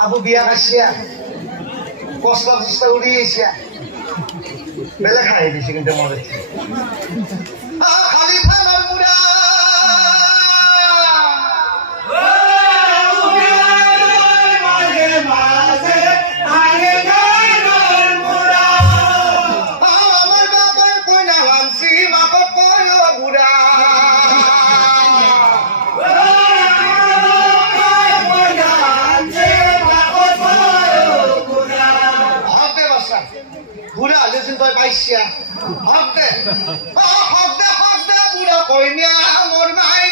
আবু বিয়া খাইছিয়া কষ্ট চেষ্টা উড়িয়েছিয়া বেলে খাই দিছে কিন্তু মরে খালি থানার মুড়া আমার বাবার কইনা লামসি মাকে কয় বুড়া বুড়া আলেছেন তই পাইছিয়া হক দে বুড়া কইনিয়া মোর মাই